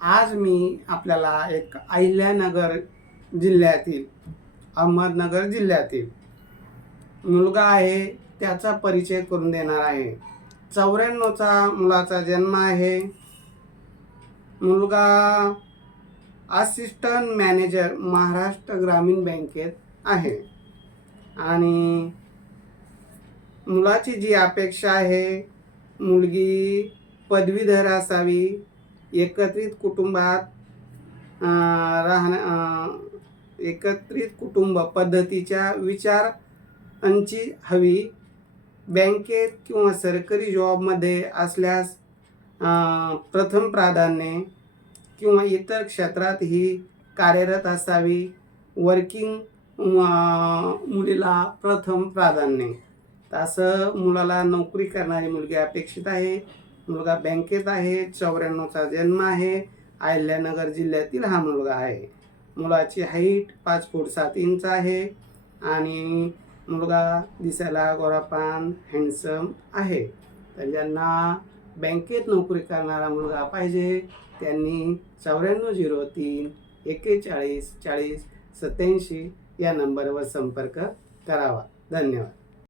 आज मी आपल्याला एक अहिल्यानगर जिल्ह्यातील अहमदनगर जिल्ह्यातील मुलगा आहे त्याचा परिचय करून देणार आहे। 94चा मुलाचा जन्म आहे। मुलगा असिस्टंट मॅनेजर महाराष्ट्र ग्रामीण बँकेत आहे आणि मुलाची जी अपेक्षा आहे, मुलगी पदवीधर असावी, एकत्रित कुटुंबात एकत्रित कुटुंब पद्धतीच्या विचारांची हवी, बँकेत किंवा सरकारी जॉबमध्ये असल्यास प्रथम प्राधान्य किंवा इतर क्षेत्रात ही कार्यरत असावी, वर्किंग मुलीला प्रथम प्राधान्य। तसं मुलाला नोकरी करणारी मुलगी अपेक्षित आहे। मुलगा बँकेत आहे, 94चा जन्म आहे, अहिल्यानगर जिल्ह्यातील हा मुलगा आहे। मुलाची हाईट 5 फूट 7 इंच आहे आणि मुलगा दिसायला गोरापान हँडसम आहे। तर ज्यांना बँकेत नोकरी करणारा मुलगा पाहिजे त्यांनी 9403 41 40 87 या नंबरवर संपर्क करावा। धन्यवाद।